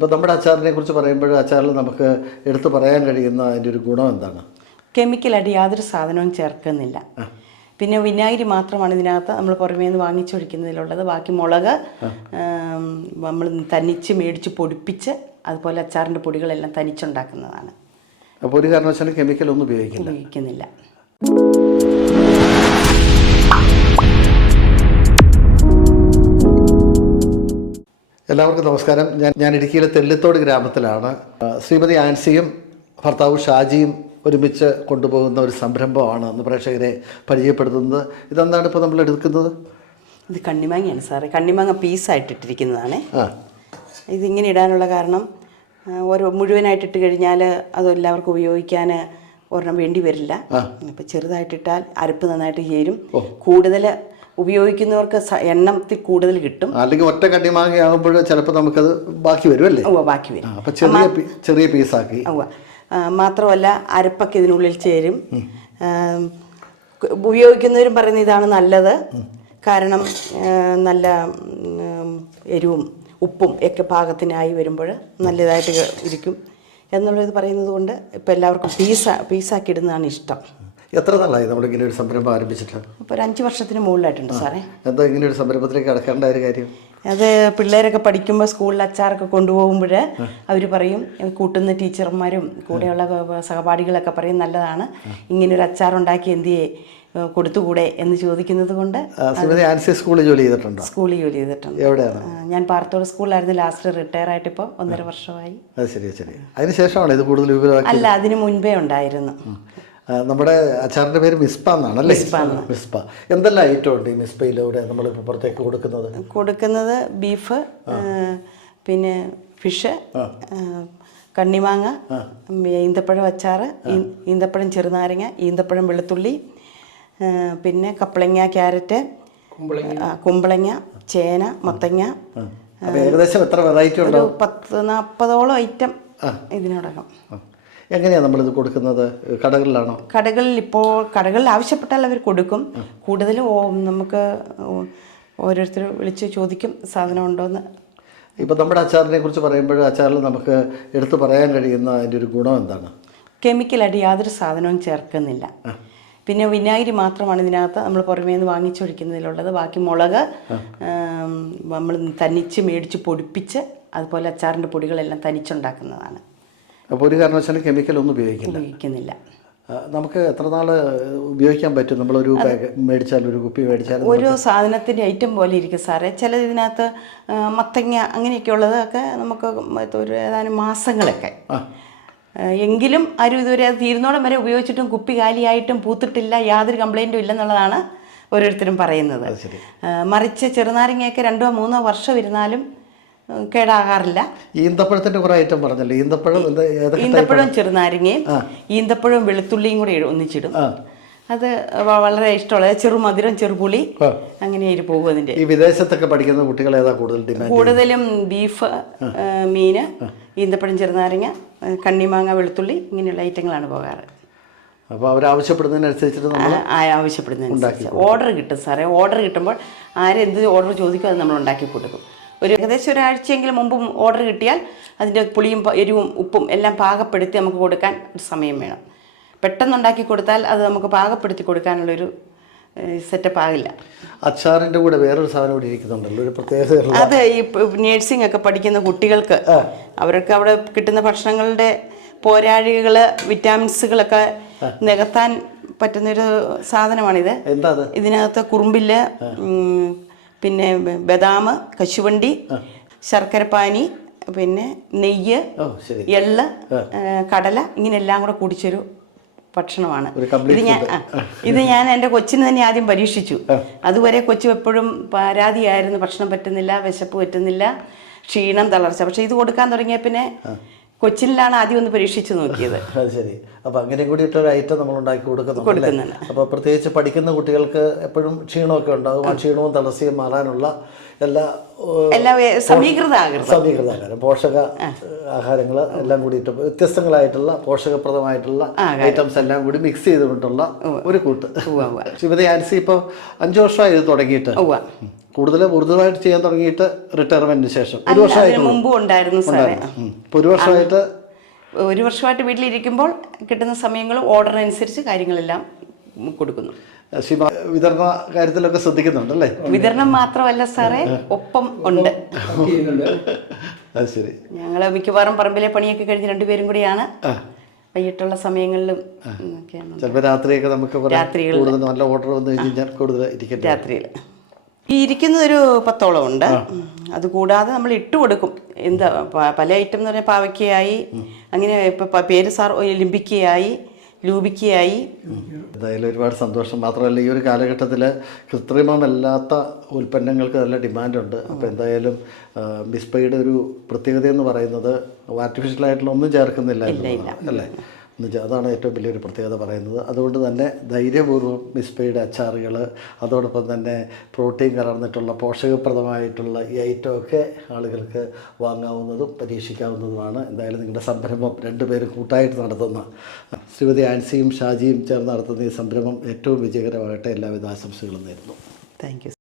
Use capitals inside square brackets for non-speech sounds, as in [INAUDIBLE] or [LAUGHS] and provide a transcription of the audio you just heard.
ഇപ്പം നമ്മുടെ അച്ചാറിനെ കുറിച്ച് പറയുമ്പോൾ അച്ചാറിൽ നമുക്ക് എടുത്തു പറയാൻ കഴിയുന്ന അതിന്റെ ഒരു ഗുണം എന്താണ്? കെമിക്കലായിട്ട് യാതൊരു സാധനവും ചേർക്കുന്നില്ല. പിന്നെ വിനാഗിരി മാത്രമാണ് ഇതിനകത്ത് നമ്മൾ പുറമേ നിന്ന് വാങ്ങിച്ചൊഴിക്കുന്നതിലുള്ളത്. ബാക്കി മുളക് നമ്മൾ തനിച്ച് മേടിച്ച് പൊടിപ്പിച്ച് അതുപോലെ അച്ചാറിന്റെ പൊടികളെല്ലാം തനിച്ചുണ്ടാക്കുന്നതാണ്. അപ്പോൾ ഒരു കാരണവശാലും കെമിക്കൽ ഒന്നും ഉപയോഗിക്കില്ല. ഉപയോഗിക്കുന്നില്ല. എല്ലാവർക്കും നമസ്കാരം. ഞാൻ ഞാൻ ഇടുക്കിയിലെ തെല്ലിത്തോട് ഗ്രാമത്തിലാണ്. ശ്രീമതി ആൻസിയും ഭർത്താവ് ഷാജിയും ഒരുമിച്ച് കൊണ്ടുപോകുന്ന ഒരു സംരംഭമാണ് അന്ന് പ്രേക്ഷകരെ പരിചയപ്പെടുത്തുന്നത്. ഇതെന്താണ് ഇപ്പോൾ നമ്മൾ എടുക്കുന്നത്? ഇത് കണ്ണിമാങ്ങയാണ് സാറേ. കണ്ണിമാങ്ങ പീസായിട്ടിട്ടിരിക്കുന്നതാണ് ആ. ഇതിങ്ങനെ ഇടാനുള്ള കാരണം ഓരോ മുഴുവനായിട്ടിട്ട് കഴിഞ്ഞാൽ അത് എല്ലാവർക്കും ഉപയോഗിക്കാൻ ഒരെണ്ണം വേണ്ടി വരില്ല. ഇപ്പം ചെറുതായിട്ടിട്ടാൽ അരപ്പ് നന്നായിട്ട് ചേരും കൂടുതൽ ഉപയോഗിക്കുന്നവർക്ക് എണ്ണത്തിൽ കൂടുതൽ കിട്ടും. അല്ലെങ്കിൽ ഒറ്റ കണ്ണിമാങ്ങയാകുമ്പോൾ ചിലപ്പോൾ നമുക്കത് ബാക്കി വരും അല്ലേ ഓ ബാക്കി വരും. അപ്പം ചെറിയ ചെറിയ പീസാക്കി. മാത്രമല്ല അരപ്പൊക്കെ ഇതിനുള്ളിൽ ചേരും. ഉപയോഗിക്കുന്നവരും പറയുന്ന ഇതാണ് നല്ലത്. കാരണം നല്ല എരിവും ഉപ്പും ഒക്കെ പാകത്തിനായി വരുമ്പോൾ നല്ലതായിട്ട് ഇരിക്കും. എന്നുള്ളത് പറയുന്നത് കൊണ്ട് ഇപ്പം എല്ലാവർക്കും പീസ പീസാക്കി ഇടുന്നതാണ് ഇഷ്ടം. എത്ര നാളായി നമ്മളിങ്ങനെ ഒരു സംരംഭം ആരംഭിച്ചിട്ട്? അപ്പോൾ ഒരു അഞ്ച് വർഷത്തിന് മുകളിലായിട്ടുണ്ട് സാറേ. എന്താ ഇങ്ങനെ ഒരു സംരംഭത്തിലേക്ക് കടക്കേണ്ട ഒരു കാര്യം? അത് പിള്ളേരൊക്കെ പഠിക്കുമ്പോൾ സ്കൂളിൽ അച്ചാറൊക്കെ കൊണ്ടുപോകുമ്പോൾ അവർ പറയും കൂട്ടുന്ന ടീച്ചർമാരും കൂടെയുള്ള സഹപാഠികളൊക്കെ പറയും നല്ലതാണ്. ഇങ്ങനൊരു ഒരു അച്ചാറുണ്ടാക്കി എന്തിയെ കൊടുത്തുകൂടെ എന്ന് ചോദിക്കുന്നത് കൊണ്ട് സ്കൂളിൽ ജോലി ചെയ്തിട്ടുണ്ട്? സ്കൂളിൽ ജോലി ചെയ്തിട്ടുണ്ട്. എവിടെയാണ്? ഞാൻ പാർത്തോട് സ്കൂളിലായിരുന്നു. ലാസ്റ്റ് റിട്ടയർ ആയിട്ട് ഇപ്പോൾ ഒന്നര വർഷമായി. അത് ശരി ഇത് കൂടുതൽ അല്ല അതിന് മുൻപേ ഉണ്ടായിരുന്നു. നമ്മുടെ അച്ചാറിന്റെ പേര് മിസ്പ എന്നാണ് അല്ലേ? മിസ്പ എന്തെല്ലാം ഐറ്റം ഉണ്ട് ഈ മിസ്പയിലൂടെ നമ്മളിപ്പോൾ പുറത്തേക്ക് കൊടുക്കുന്നത്? കൊടുക്കുന്നത് ബീഫ് പിന്നെ ഫിഷ് കണ്ണിമാങ്ങ ഈന്തപ്പഴം അച്ചാറ് ഈന്തപ്പഴം ചെറുനാരങ്ങ ഈന്തപ്പഴം വെളുത്തുള്ളി പിന്നെ കപ്പളങ്ങ ക്യാരറ്റ് കുമ്പളങ്ങ. ചേന മത്തങ്ങ ഏകദേശം എത്ര വെറൈറ്റി ഉണ്ടോ? പത്ത് നാൽപ്പതോളം ഐറ്റം ഇതിനോടകം. എങ്ങനെയാണ് നമ്മളിത് കൊടുക്കുന്നത്? കടകളിലാണോ? കടകളിൽ ഇപ്പോൾ കടകളിൽ ആവശ്യപ്പെട്ടാൽ അവർ കൊടുക്കും. കൂടുതലും നമുക്ക് ഓരോരുത്തർ വിളിച്ച് ചോദിക്കും സാധനം ഉണ്ടോയെന്ന് ഇപ്പം നമ്മുടെ അച്ചാറിനെ കുറിച്ച് പറയുമ്പോൾ അച്ചാറിൽ നമുക്ക് എടുത്തു പറയാൻ കഴിയുന്ന അതിന്റെ ഒരു ഗുണം എന്താണ്? കെമിക്കലായിട്ട് യാതൊരു സാധനവും ചേർക്കുന്നില്ല. പിന്നെ വിനാഗിരി മാത്രമാണ് ഇതിനകത്ത് നമ്മൾ പുറമേ നിന്ന് വാങ്ങിച്ചൊഴിക്കുന്നതിലുള്ളത് ബാക്കി മുളക് നമ്മൾ തനിച്ച് മേടിച്ച് പൊടിപ്പിച്ച് അതുപോലെ അച്ചാറിന്റെ പൊടികളെല്ലാം തനിച്ചുണ്ടാക്കുന്നതാണ്. അപ്പോൾ ഒരു കാരണവശാലും കെമിക്കൽ ഒന്നും ഉപയോഗിക്കില്ല. ഉപയോഗിക്കുന്നില്ല. നമുക്ക് എത്ര നാൾ ഉപയോഗിക്കാൻ പറ്റും? നമ്മളൊരു മേടിച്ചാലും മേടിച്ചാൽ ഒരു കുപ്പി മേടിച്ചാൽ ഓരോ സാധനത്തിന്റെ ഐറ്റം പോലെ ഇരിക്കും സാറേ. ചില ഇതിനകത്ത് മത്തങ്ങ അങ്ങനെയൊക്കെ ഉള്ളതൊക്കെ നമുക്ക് ഒരു ഏതാനും മാസങ്ങളൊക്കെ. എങ്കിലും ആരും ഇതുവരെ തീരുന്നോളം വരെ ഉപയോഗിച്ചിട്ടും കുപ്പി കാലിയായിട്ടും പൂത്തിട്ടില്ല യാതൊരു കംപ്ലൈന്റും ഇല്ലെന്നുള്ളതാണ് ഓരോരുത്തരും പറയുന്നത്. മറിച്ച് ചെറുനാരങ്ങയൊക്കെ രണ്ടോ മൂന്നോ വർഷം ഇരുന്നാലും കേടാകാറില്ല. ഈന്തപ്പഴത്തിന്റെ കുറെ ഐറ്റം പറഞ്ഞല്ലോ. ഈന്തപ്പഴം ഈന്തപ്പഴം ചെറുനാരങ്ങയും ഈന്തപ്പഴവും വെളുത്തുള്ളിയും കൂടി ഒന്നിച്ചിടും. അത് വളരെ ഇഷ്ടമുള്ള ചെറുമധുരം ചെറുപുളി അങ്ങനെ പോകും അതിന്റെ. ഈ വിദേശത്തൊക്കെ പഠിക്കുന്ന കുട്ടികൾ ഏതാ കൂടുതൽ കൂടുതലും ബീഫ് മീന് ഈന്തപ്പഴം ചെറുനാരങ്ങ കണ്ണിമാങ്ങ വെളുത്തുള്ളി ഇങ്ങനെയുള്ള ഐറ്റങ്ങളാണ് പോകാറ്. അപ്പോൾ അവർ ആവശ്യപ്പെടുന്നതിനനുസരിച്ചിട്ട് നമ്മൾ ആ, ആ, ഓർഡർ കിട്ടും സാറേ. ഓർഡർ കിട്ടുമ്പോൾ ആരെന്ത് ഓർഡർ ചോദിക്കും അത് നമ്മൾ ഉണ്ടാക്കി കൊടുക്കും. ഒരു ഏകദേശം ഒരാഴ്ചയെങ്കിലും മുമ്പ് ഓർഡർ കിട്ടിയാൽ അതിന്റെ പുളിയും എരിവും ഉപ്പും എല്ലാം പാകപ്പെടുത്തി നമുക്ക് കൊടുക്കാൻ ഒരു സമയം വേണം. പെട്ടെന്നുണ്ടാക്കി കൊടുത്താൽ അത് നമുക്ക് പാകപ്പെടുത്തി കൊടുക്കാനുള്ളൊരു സെറ്റപ്പ് ആകില്ല. അച്ചാറിന്റെ കൂടെ വേറൊരു സാധനം കൂടി ഇരിക്കുന്നുണ്ടല്ലോ ഒരു പ്രത്യേകത അതെ ഈ നേഴ്സിംഗ് ഒക്കെ പഠിക്കുന്ന കുട്ടികൾക്ക് അവർക്ക് അവിടെ കിട്ടുന്ന ഭക്ഷണങ്ങളുടെ പോരാഴികൾ വിറ്റാമിൻസുകളൊക്കെ നികത്താൻ പറ്റുന്നൊരു സാധനമാണിത്. ഇതിനകത്ത് കുറുമ്പിൽ പിന്നെ ബദാം കശുവണ്ടി ശർക്കരപ്പാനി പിന്നെ നെയ്യ് എള്ള് കടല ഇങ്ങനെ എല്ലാം കൂടെ കുടിച്ചൊരു ഭക്ഷണമാണ്. ഇത് ഞാൻ ഇത് ഞാൻ എന്റെ കൊച്ചിന് തന്നെ ആദ്യം പരീക്ഷിച്ചു. അതുവരെ കൊച്ചു എപ്പോഴും പരാതിയായിരുന്നു ഭക്ഷണം പറ്റുന്നില്ല വിശപ്പ് പറ്റുന്നില്ല ക്ഷീണം തളർച്ച. പക്ഷെ ഇത് കൊടുക്കാൻ തുടങ്ങിയ പിന്നെ കൊച്ചിനിലാണ് ആദ്യം ഒന്ന് പരീക്ഷിച്ചു നോക്കിയത്. [LAUGHS] അത് ശരി. അപ്പോൾ അങ്ങനെ കൂടിയിട്ടൊരു ഐറ്റം നമ്മൾ ഉണ്ടാക്കി കൊടുക്കുന്നുണ്ട്. അപ്പൊ അപ്പോൾ പ്രത്യേകിച്ച് പഠിക്കുന്ന കുട്ടികൾക്ക് എപ്പോഴും ക്ഷീണമൊക്കെ ഉണ്ടാകും. ആ ക്ഷീണവും തളർച്ചയും മാറാനുള്ള എല്ലാ എല്ലാ സമീകൃത സമീകൃത ആഹാരം പോഷക ആഹാരങ്ങൾ എല്ലാം കൂടിയിട്ട് വ്യത്യസ്തങ്ങളായിട്ടുള്ള പോഷകപ്രദമായിട്ടുള്ള ഐറ്റംസ് എല്ലാം കൂടി മിക്സ് ചെയ്തുകൊണ്ടുള്ള ഒരു കൂട്ട്. [LAUGHS] ശിവത ആൻസി ഇപ്പോൾ അഞ്ച് വർഷമായി ഇത് തുടങ്ങിയിട്ട്. കൂടുതൽ ഊർജമായിട്ട് ചെയ്യാൻ തുടങ്ങിയിട്ട് റിട്ടയർമെന്റിന് ശേഷം. ഒരു വർഷമായിട്ട് മുമ്പും ഉണ്ടായിരുന്നു സാറേ. ഇപ്പോൾ ഒരു വർഷമായിട്ട് ഒരു വർഷമായിട്ട് വീട്ടിലിരിക്കുമ്പോൾ കിട്ടുന്ന സമയങ്ങൾ അനുസരിച്ച് കാര്യങ്ങളെല്ലാം കൊടുക്കുന്നു. ശിവ വിതരണ കാര്യത്തിലൊക്കെ ശ്രദ്ധിക്കുന്നുണ്ട് അല്ലേ? വിതരണം മാത്രമല്ല സാറേ ഒപ്പം ഉണ്ട്. അത് ശരി. ഞങ്ങൾ മിക്കവാറും പറമ്പിലെ പണിയൊക്കെ കഴിഞ്ഞ് രണ്ടുപേരും കൂടിയാണ്. വൈകിട്ടുള്ള സമയങ്ങളിലും ചിലപ്പോൾ രാത്രിയൊക്കെ നമുക്ക് കുറെ രാത്രികളിൽ. കൂടുതൽ നല്ല ഓർഡർ വന്നു കഴിഞ്ഞാൽ കൂടുതൽ ഇരിക്കട്ടെ രാത്രിയിൽ ഈ ഇരിക്കുന്നത് ഒരു പത്തോളം ഉണ്ട്. ഉം. അതുകൂടാതെ നമ്മൾ ഇട്ട് കൊടുക്കും. എന്താ പല ഐറ്റം എന്ന് പറഞ്ഞാൽ പാവയ്ക്കയായി അങ്ങനെ ഇപ്പം പേര് സാർ ലിംബിക്കയായി ലൂപിക്കയായി എന്തായാലും ഒരുപാട് സന്തോഷം. മാത്രമല്ല ഈ ഒരു കാലഘട്ടത്തിൽ കൃത്രിമമല്ലാത്ത ഉൽപ്പന്നങ്ങൾക്ക് നല്ല ഡിമാൻഡുണ്ട്. അപ്പോൾ എന്തായാലും ആ, മിസ്പയുടെ ഒരു പ്രത്യേകത എന്ന് പറയുന്നത് ആർട്ടിഫിഷ്യൽ ആയിട്ടുള്ള ഒന്നും ചേർക്കുന്നില്ല അല്ലേ? എന്ന് വെച്ചാൽ അതാണ് ഏറ്റവും വലിയൊരു പ്രത്യേകത പറയുന്നത്. അതുകൊണ്ട് തന്നെ ധൈര്യപൂർവം മിസ്പയുടെ അച്ചാറുകൾ അതോടൊപ്പം തന്നെ പ്രോട്ടീൻ കലർന്നിട്ടുള്ള പോഷകപ്രദമായിട്ടുള്ള ഈ ഐറ്റമൊക്കെ ആളുകൾക്ക് വാങ്ങാവുന്നതും പരീക്ഷിക്കാവുന്നതുമാണ്. എന്തായാലും നിങ്ങളുടെ സംരംഭം രണ്ടുപേരും കൂട്ടായിട്ട് നടത്തുന്ന ശ്രീമതി ആൻസിയും ഷാജിയും ചേർന്ന് നടത്തുന്ന ഈ സംരംഭം ഏറ്റവും വിജയകരമാകട്ടെ. എല്ലാവിധ ആശംസകളും നേരുന്നു. താങ്ക്